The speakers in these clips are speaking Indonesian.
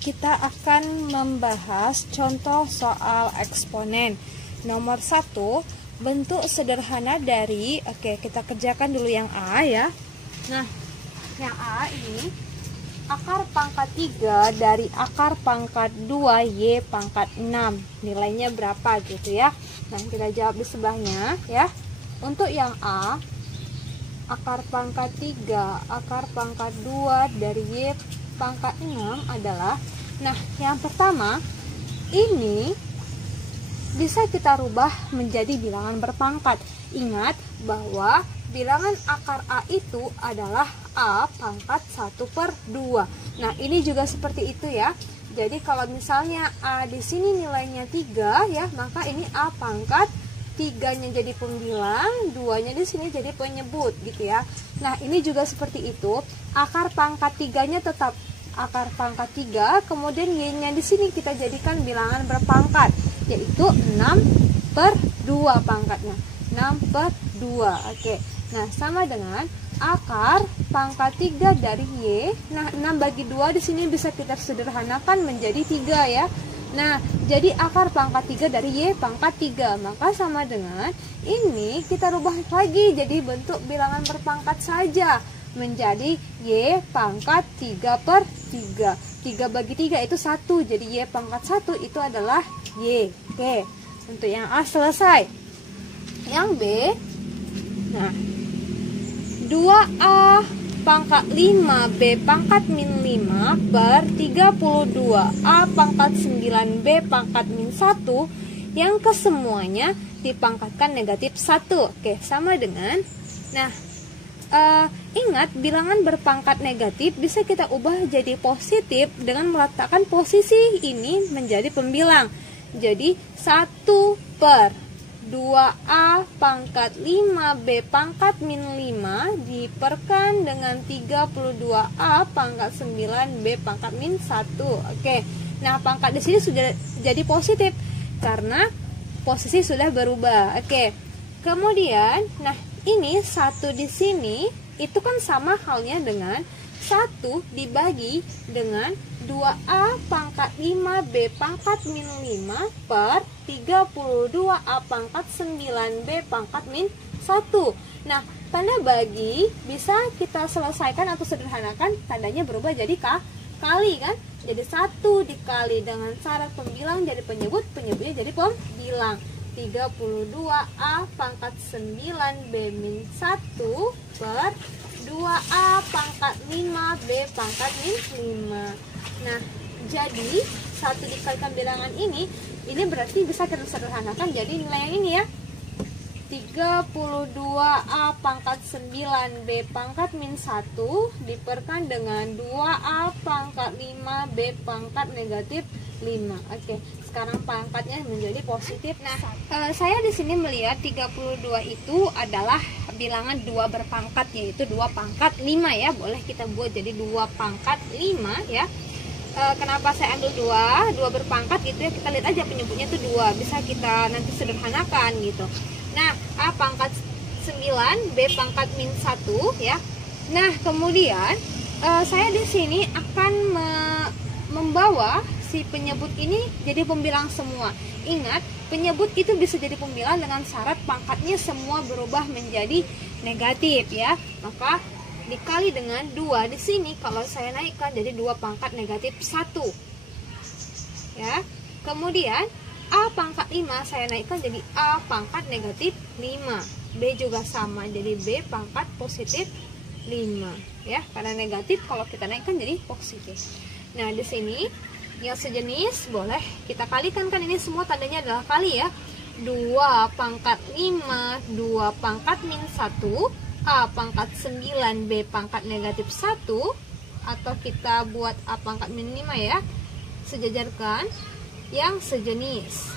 kita akan membahas contoh soal eksponen. Nomor 1, bentuk sederhana dari, kita kerjakan dulu yang A ya. Nah, yang A ini akar pangkat 3 dari akar pangkat 2 Y pangkat 6. Nilainya berapa gitu ya. Nah, kita jawab di sebelahnya ya. Untuk yang A, akar pangkat 3 akar pangkat 2 dari Y pangkat 6 adalah, nah yang pertama ini bisa kita rubah menjadi bilangan berpangkat. Ingat bahwa bilangan akar A itu adalah A pangkat 1/2. Nah ini juga seperti itu ya. Jadi kalau misalnya A di sini nilainya 3 ya, maka ini A pangkat 3-nya jadi pembilang, 2-nya di sini jadi penyebut gitu ya. Nah, ini juga seperti itu. Akar pangkat 3-nya tetap akar pangkat 3, kemudian Y-nya di sini kita jadikan bilangan berpangkat, yaitu 6/2 pangkatnya. 6/2. Oke. Nah, sama dengan akar pangkat 3 dari Y. Nah, 6 bagi 2 di sini bisa kita sederhanakan menjadi 3 ya. Nah, jadi akar pangkat 3 dari Y pangkat 3. Maka sama dengan ini kita rubah lagi jadi bentuk bilangan berpangkat saja. Menjadi Y pangkat 3/3. 3 bagi 3 itu 1. Jadi Y pangkat 1 itu adalah Y. Oke, untuk yang A selesai. Yang B, nah 2A pangkat 5 B pangkat min 5 per 32 A pangkat 9 B pangkat min 1 yang kesemuanya dipangkatkan negatif 1. Oke, sama dengan, nah ingat bilangan berpangkat negatif bisa kita ubah jadi positif dengan meletakkan posisi ini menjadi pembilang. Jadi 1/2A pangkat 5B pangkat min 5 diperkan dengan 32A pangkat 9B pangkat min 1. Oke. Nah, pangkat di sini sudah jadi positif karena posisi sudah berubah. Oke. Kemudian, nah ini 1 di sini itu kan sama halnya dengan 1 dibagi dengan 2A pangkat 5B pangkat min 5 per 32A pangkat 9B pangkat min 1. Nah, tanda bagi bisa kita selesaikan atau sederhanakan, tandanya berubah jadi kali kan. Jadi 1 dikali dengan syarat pembilang jadi penyebut, penyebutnya jadi pembilang. 32A pangkat 9B min 1 per 2A pangkat 5B pangkat min 5. Nah, jadi 1 dikalikan bilangan ini berarti bisa kita sederhanakan jadi nilai yang ini ya. 32A pangkat 9B pangkat min 1 diperkan dengan 2A pangkat 5B pangkat negatif 5. Oke, sekarang pangkatnya menjadi positif. Nah, saya di sini melihat 32 itu adalah bilangan 2 berpangkat, yaitu 2 pangkat 5 ya. Boleh kita buat jadi 2 pangkat 5 ya. Kenapa saya ambil 2 berpangkat gitu ya, kita lihat aja penyebutnya itu 2, bisa kita nanti sederhanakan gitu. Nah, A pangkat 9 B pangkat min 1 ya. Nah, kemudian saya di sini akan membawa si penyebut ini jadi pembilang semua. Ingat, penyebut itu bisa jadi pembilang dengan syarat pangkatnya semua berubah menjadi negatif ya. Maka dikali dengan 2 di sini kalau saya naikkan jadi 2 pangkat negatif 1. Ya. Kemudian A pangkat 5 saya naikkan jadi A pangkat negatif 5. B juga sama jadi B pangkat positif 5 ya. Karena negatif kalau kita naikkan jadi positif. Nah, di sini yang sejenis boleh kita kalikan, kan ini semua tandanya adalah kali ya. 2 pangkat 5 2 pangkat min 1 A pangkat 9 B pangkat negatif 1, atau kita buat A pangkat min 5 ya, sejajarkan yang sejenis.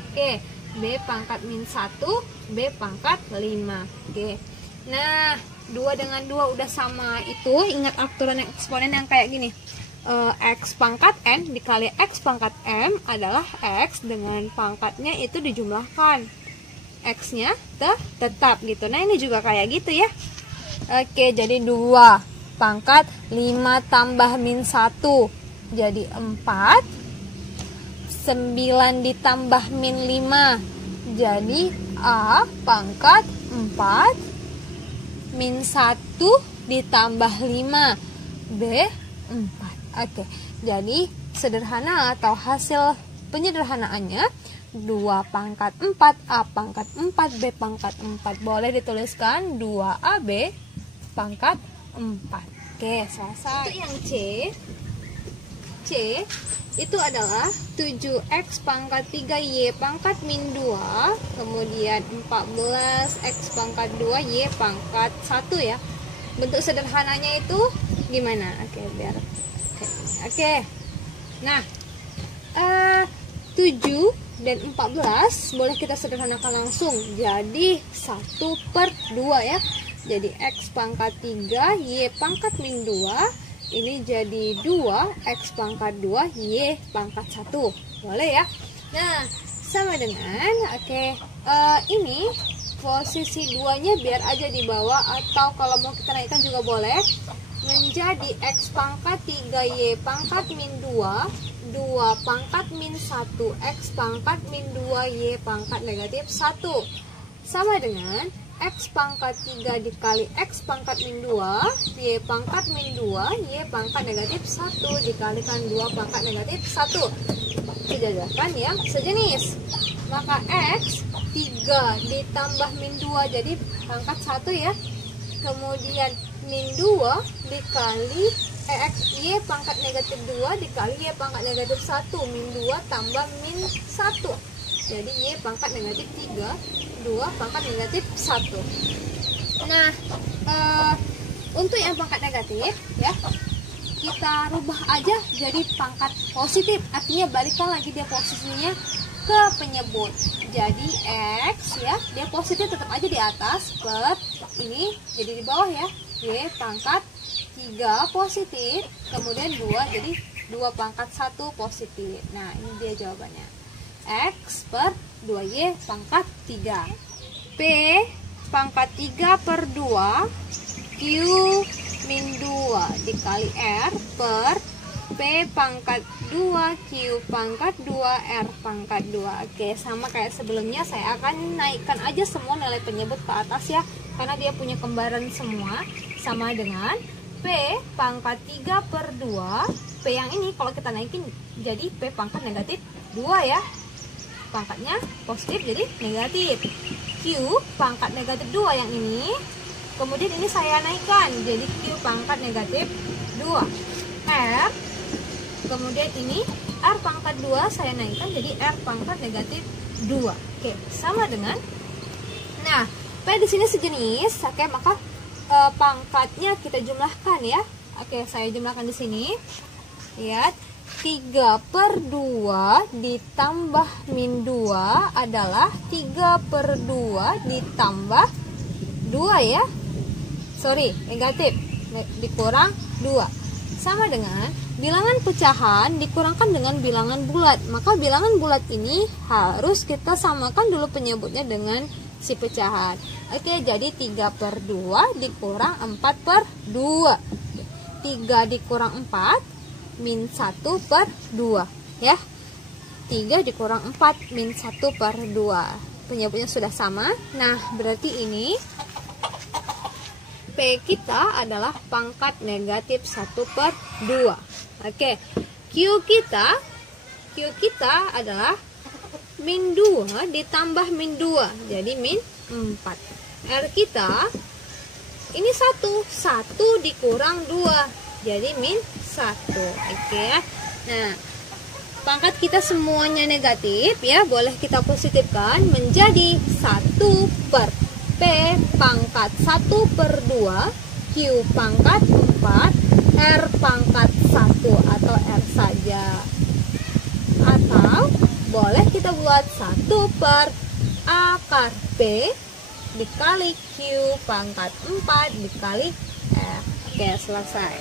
Oke, B pangkat min 1 B pangkat 5. Oke. Nah, 2 dengan 2 udah sama. Itu ingat aturan eksponen yang kayak gini. X pangkat N dikali X pangkat M adalah X dengan pangkatnya itu dijumlahkan, X-nya tetap gitu. Nah, ini juga kayak gitu ya. Oke, jadi 2 pangkat 5 tambah min 1 jadi 4. 9 ditambah min 5 jadi A pangkat 4 min 1 ditambah 5 B 4. Oke, jadi sederhana atau hasil penyederhanaannya 2 pangkat 4 A pangkat 4 B pangkat 4. Boleh dituliskan 2AB pangkat 4. Oke, selesai. Untuk yang C itu adalah 7x pangkat 3y pangkat min 2, kemudian 14x pangkat 2y pangkat 1 ya. Bentuk sederhananya itu gimana? Oke. Nah, 7 dan 14 boleh kita sederhanakan langsung jadi 1/2 ya. Jadi x pangkat 3 y pangkat min 2 ini jadi 2x pangkat 2 y pangkat 1. Boleh ya. Nah, sama dengan ini posisi 2-nya biar aja di bawah, atau kalau mau kita naikkan juga boleh, menjadi x pangkat 3 y pangkat min 2 2 pangkat min 1 x pangkat min 2 y pangkat negatif 1 sama dengan x pangkat 3 dikali x pangkat min 2 y pangkat min 2 y pangkat negatif 1 dikalikan 2 pangkat negatif 1. Dijadikan yang sejenis. Maka x 3 ditambah min 2 jadi pangkat 1 ya. Kemudian min 2 dikali x y pangkat negatif 2 dikali y pangkat negatif 1. Min 2 tambah min 1. Jadi y pangkat negatif 3, 2 pangkat negatif 1. Nah, untuk yang pangkat negatif ya, kita rubah aja jadi pangkat positif. Artinya balikan lagi dia posisinya ke penyebut. Jadi x ya, dia positif tetap aja di atas, per ini jadi di bawah ya. Y pangkat 3 positif, kemudian 2 jadi 2 pangkat 1 positif. Nah, ini dia jawabannya. X per 2Y pangkat 3. P pangkat 3/2 Q min 2 dikali R per P pangkat 2 Q pangkat 2 R pangkat 2. Oke, sama kayak sebelumnya, saya akan naikkan aja semua nilai penyebut ke atas ya, karena dia punya kembaran semua. Sama dengan P pangkat 3/2. P yang ini kalau kita naikin jadi P pangkat negatif 2 ya, pangkatnya positif jadi negatif. Q pangkat negatif 2 yang ini, kemudian ini saya naikkan jadi Q pangkat negatif 2. R, kemudian ini R pangkat 2 saya naikkan jadi R pangkat negatif 2. Oke, sama dengan, nah P di sini sejenis. Oke, maka pangkatnya kita jumlahkan ya. Oke, saya jumlahkan di sini. Lihat, 3/2 ditambah min 2 adalah 3/2 ditambah 2 ya. Sorry, negatif, dikurang 2. Sama dengan bilangan pecahan dikurangkan dengan bilangan bulat. Maka bilangan bulat ini harus kita samakan dulu penyebutnya dengan si pecahan. Oke, jadi 3/2 dikurang 4/2. 3 dikurang 4 min 1/2 ya. 3 dikurang 4 min 1/2. Penyebutnya sudah sama. Nah, berarti ini P kita adalah pangkat negatif 1/2. Oke, Q kita adalah min 2 ditambah min 2 jadi min 4. R kita ini 1 dikurang 2 jadi min 1. Oke ya. Nah, pangkat kita semuanya negatif ya, boleh kita positifkan menjadi 1 per P pangkat 1/2 Q pangkat 4 R pangkat 1 atau R saja. Atau boleh kita buat 1 per akar P dikali Q pangkat 4 dikali R. Oke, selesai.